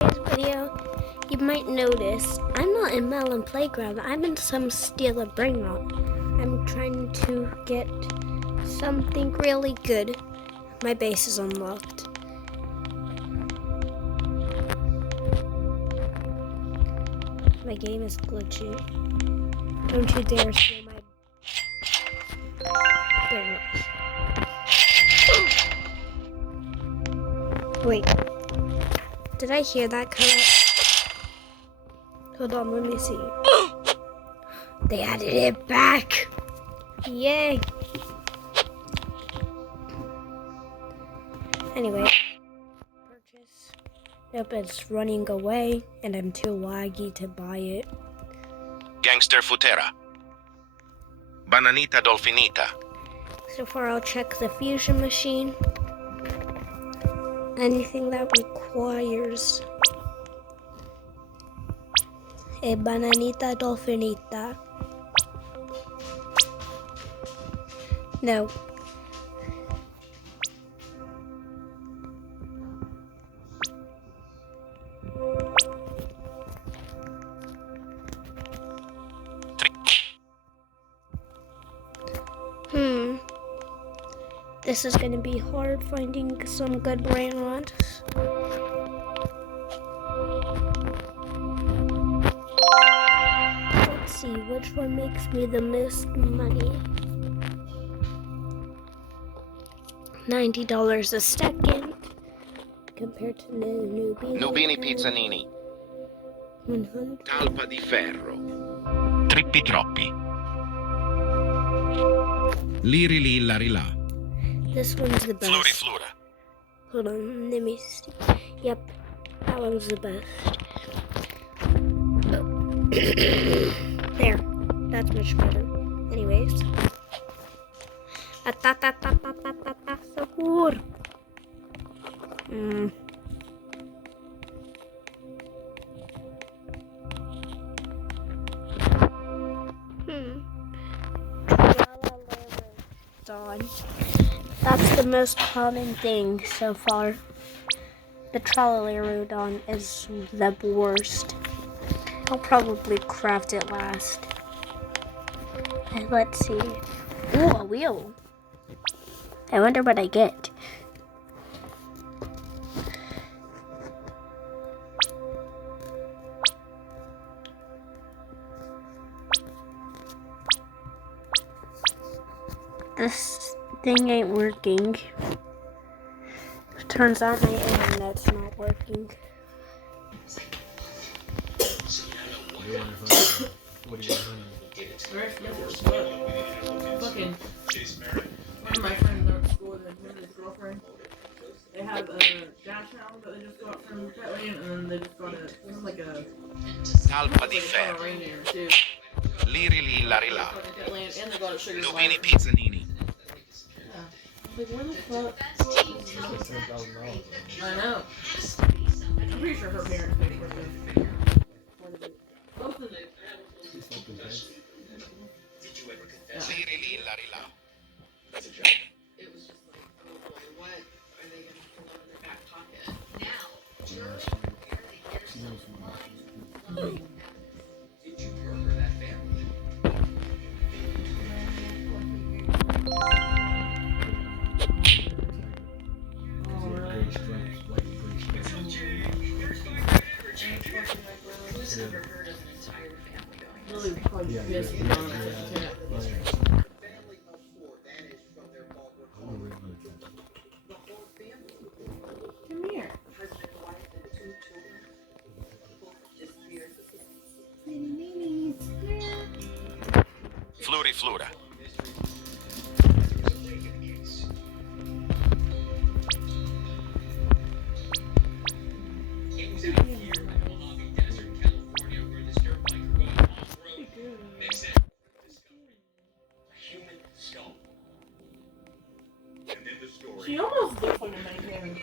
Today's video, you might notice I'm not in Melon Playground. I'm in some Steel of Brain Rot. I'm trying to get something really good. My base is unlocked. My game is glitchy. Don't you dare steal my brain rot. Wait. Did I hear that correct? Hold on, let me see. They added it back! Yay! Anyway, purchase. Nope, it's running away, and I'm too laggy to buy it. Gangster Futera. Bananita Dolfinita. So far, I'll check the fusion machine. Anything that requires a bananita dolfinita. No. This is gonna be hard finding some good brain rots. Let's see, which one makes me the most money? $90 a second compared to Nubini. Nubini Pizzanini. 100. Talpa di ferro. Trippi troppi. Liri li lari la. This one's the best. Flori flora. Hold on, let me see. Yep, that one's the best. There, that's much better. Anyways. Sahur. Dawn. That's the most common thing so far. The Tralalerudon is the worst. I'll probably craft it last. Let's see. Ooh, a wheel. I wonder what I get. This thing ain't working. Turns out my internet's not working. What do you fucking one of my friends at school with his girlfriend. They have a dash hound that they just got from Petland, and then they just got like a Talpa di ferro. reindeer too. Liri li lari la. Petland, and they got a sugar Nubini Pizzanini. Like, where the fuck? I know. I'm pretty sure her parents paid for this. Both of them. Liri li lari la. It was just like, oh boy, what are they going to pull out of their back pocket? Now, apparently here's some Did you murder that family? Who's ever heard of an entire family going Really probably pissed me off. Come here. husband and wife and 2 children both disappeared. Flori flora. It was out here in the Mojave Desert, California, where this dirt biker going off-road makes that discovery. A human skull. And then the story. She almost looks like a man.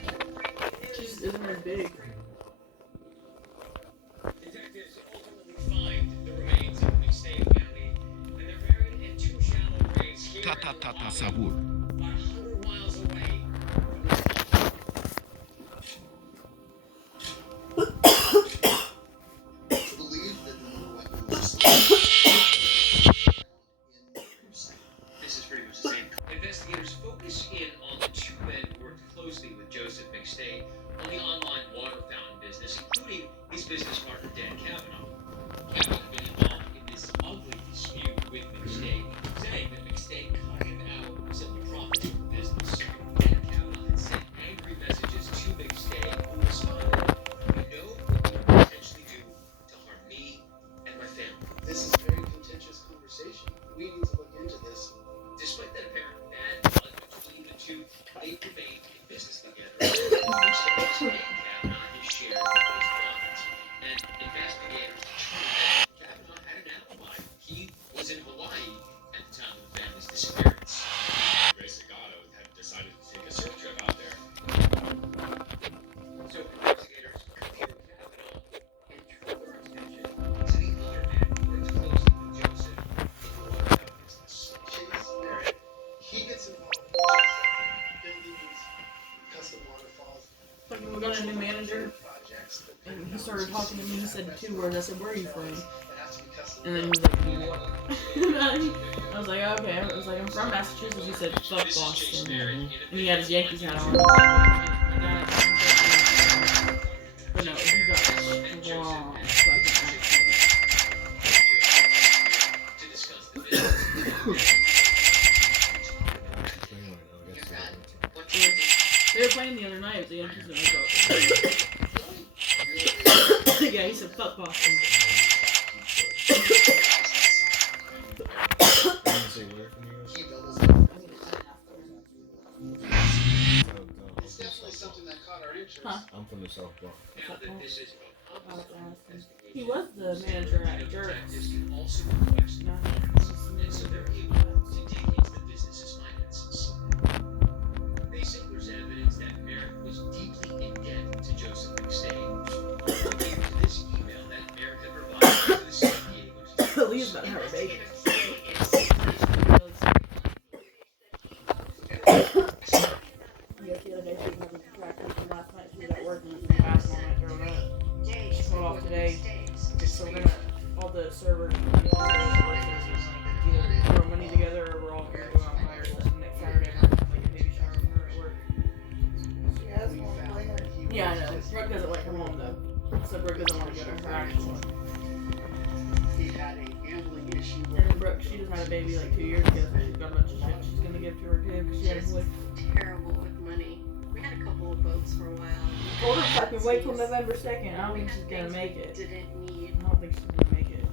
She just isn't as big. Detectives ultimately find the remains of McStay family, and they're buried in 2 shallow graves here Ta ta ta ta sahur. about 100 miles away. business, including his business partner Dan Kavanaugh. Kavanaugh had been involved in this ugly dispute with McStay, saying that McStay cut him out of the profits of the business. Dan Kavanaugh had sent angry messages to McStay, who responded, "You know what you could potentially do to harm me and my family." This is a very contentious conversation. We need to look into this. Despite that apparent bad blood between the two, they remained in business together. McStay was paying Kavanaugh his share of those profits, and investigators determined that Kavanaugh had an alibi. He was in Hawaii at the time of the family's disappearance. Ray Segato had decided to take a surf trip out there. So investigators compared Kavanaugh and turned their attention to the other man who worked closely with Joseph in the waterfowl business. Chase Merritt, he gets involved in just building these custom waterfalls. Fucking, we got a new manager, Projects that and he started talking to me. He said 2 words. I said, "Where are you from?" that have to be custom. And then he was like, "New York." I was like, "Okay." I was like, "I'm from Massachusetts." He said, "Fuck This is Chase Boston." Merritt, And he had his Yankees hat on. But no, he got strong fucking accent. to discuss the business. They were playing the other night with the Yankees and I go, yeah, he said, "Fuck Boston." He doubles up. It's definitely something that caught our interest. Huh? I'm from the South Block. Now that this is I'll have to ask him. He was the manager at Jerks. detectives can also request No, and so they're able to dig into the business's finances. They say there's evidence that Merritt was deeply in debt to Joseph McStay. According to this email that Merritt had provided to the San Diego Lee's about to have a baby. Yes, the other day she was having contractions, and last night she was at work and was in the bathroom when I drove up. She called off today, so we're gonna, all the servers, either throw money together or we're all gonna go out and hire something next Saturday and have like a baby shower for her at work. Yeah, I know. Brooke doesn't like her mom though, so Brooke doesn't want to go to her actual one. He had a gambling issue And where then Brooke, she just had a baby like 2 years ago, so she's got a bunch of shit she's gonna give to her kid because she had a boy. Terrible with money. We had a couple of boats for a while. Told her fucking wait till November 2nd. I don't think she's gonna make it. Didn't need. I don't think she's gonna make it.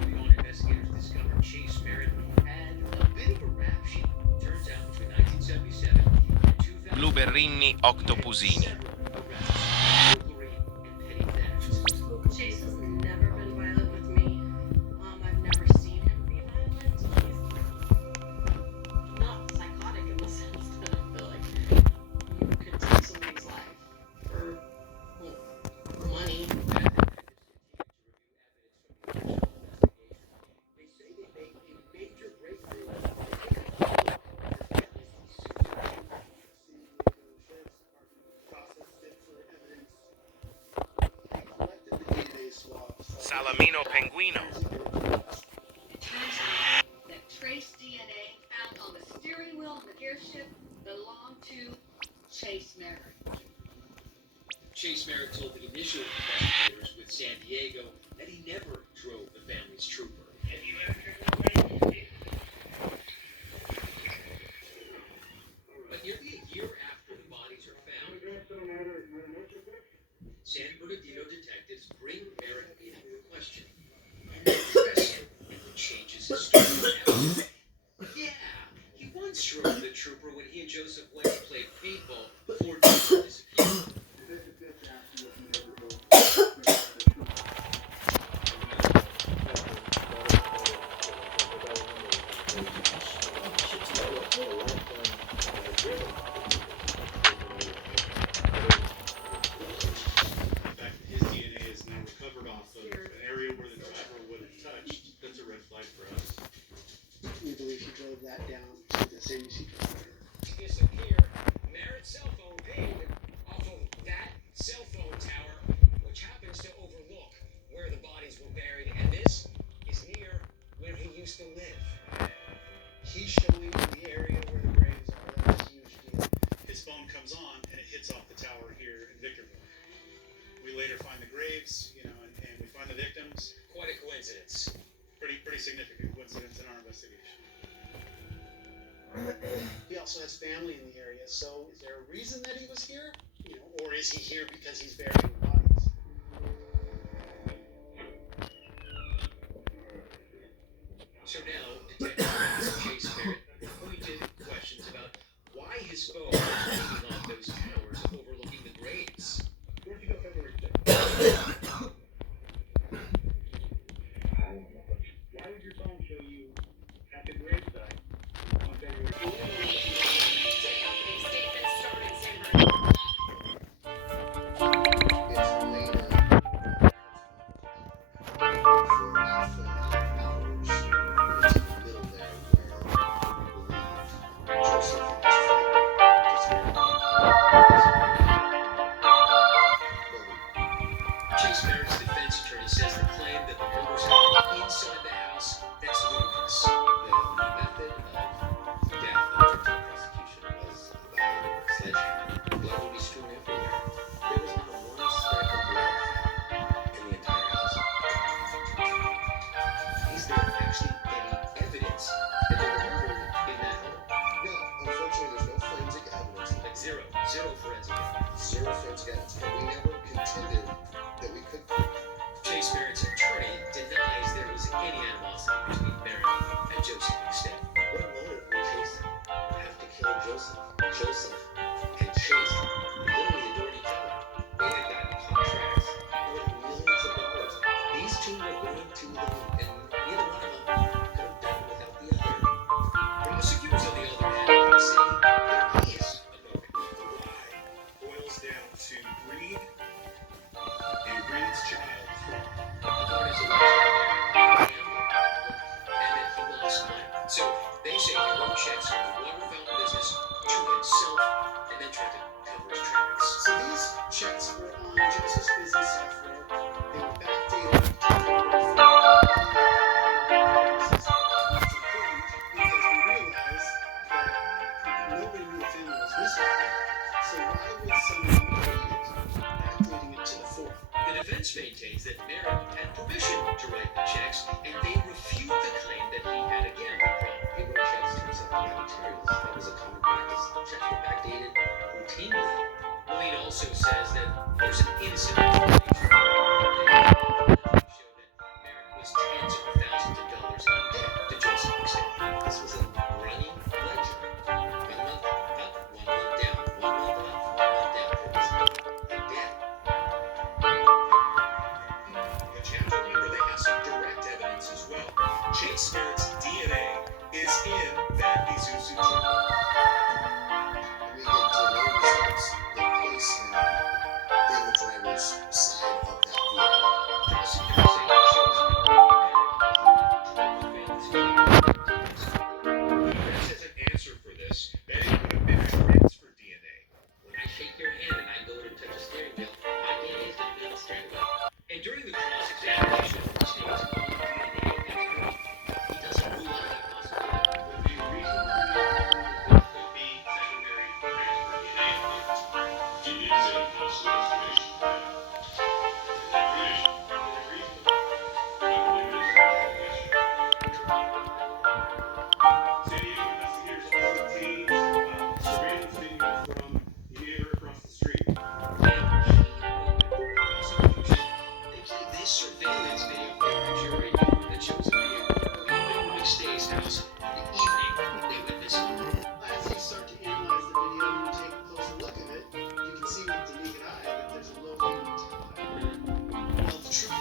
Early on, investigators discovered Chase Merritt had a bit of a rap sheet. Turns out between 1977 and 2000, Luberrini Octopusini. burglary and petty theft. Chase has never been violent with me. I've never seen him be violent. He's not psychotic in the sense that I feel like you could take somebody's life for, well, for money. They say they made a major breakthrough. Salamino Penguino. It turns out that trace DNA found on the steering wheel of the airship belonged to Chase Merritt. Chase Merritt told the initial investigators with San Diego that he never drove the family's trooper. Have you ever driven the wedding? But nearly a year after the bodies are found, San Bernardino detectives bring Merritt in for questioning. And the professor changes his story. Yeah, he once drove the trooper when he and Joseph went to play paintball before Joseph disappeared. In fact, his DNA is now recovered off of an area where the driver would have touched. That's a red flag for us. we believe he drove that down to the same secret. Disappear. Merritt's cell phone pinged off of that cell phone tower, which happens to overlook where the bodies were buried, and this is near where he used to live. He's showing the area where the graves are. That's usually His phone comes on and it hits off the tower here in Victorville. We later bodies, you know, and we find the victims. Quite a coincidence. Pretty significant coincidence in our investigation. He also has family in the area, so is there a reason that he was here? You know, or is he here because he's burying bodies? So now, Detective Chase Merritt pointed questions about why his phone was ringing off those towers overlooking the graves. Where'd you go February 6th? Why would your phone show you at the gravesite on February 6th? Chase Merritt's defense attorney says the claim that the murders happened inside the house, that's ludicrous. The method of death in terms of prosecution was by sledgehammer. Blood would be strewn everywhere. There was not one speck of blood in the entire house. Is there actually any evidence that they were murdered in that home? No, unfortunately, there's no forensic evidence. Like zero forensic evidence. Zero forensic evidence. And we never contended that we could prove. Chase Merritt's attorney denies there was any animosity between Merritt and Joseph McStay. What motive would Chase have to kill Joseph? Joseph and Chase literally adored each other. They had gotten contracts worth millions of dollars. These two were going to the moon, and neither one of them could have done it without the other. Prosecutors, on the other hand, say there is a motive. Why boils down to greed and greed's child fraud. Authorities allege that Merritt and that he lost money. So they say he wrote checks on the water fountain business to himself and then tried to cover his tracks. So these checks were on Joseph's business software. They were backdated to February 4th. This is important because we realized that nobody knew the family was missing. So why would someone create it, backdating it to the 4th? The defense maintains that Merritt had permission to write the checks, and they refute the claim that he had a gambling problem. He wrote checks to himself on materials. That was a common practice. Checks were backdated routinely. Moline also says that there's an innocent explanation. They show that Merritt was tens of thousands of dollars in debt to Joseph McStay. This was a running ledger. 1 month up, 1 month down, 1 month up, 1 month down. It was a debt. But you have to remember they have some direct evidence as well. Chase Merritt's DNA is in that Isuzu truck. We get DNA results that place him in the driver's side of that vehicle. Prosecutors say it shows The defense has an answer for this, that it could have been transfer DNA. when I shake your hand and I go to touch a steering wheel, my DNA is going to be on the steering wheel. And during the cross-examination of the state's own DNA expert, he doesn't rule out that possibility. But the reason for the could be secondary transfer DNA. It is a possible explanation for that. San Diego investigators also obtained surveillance video from the neighbor across the street. They played this surveillance video for the jury that shows a vehicle leaving McStay's house the evening they went missing. As you start to analyze the video and you take a closer look at it, you can see with the naked eye that there's a low hanging tide. Well, the truth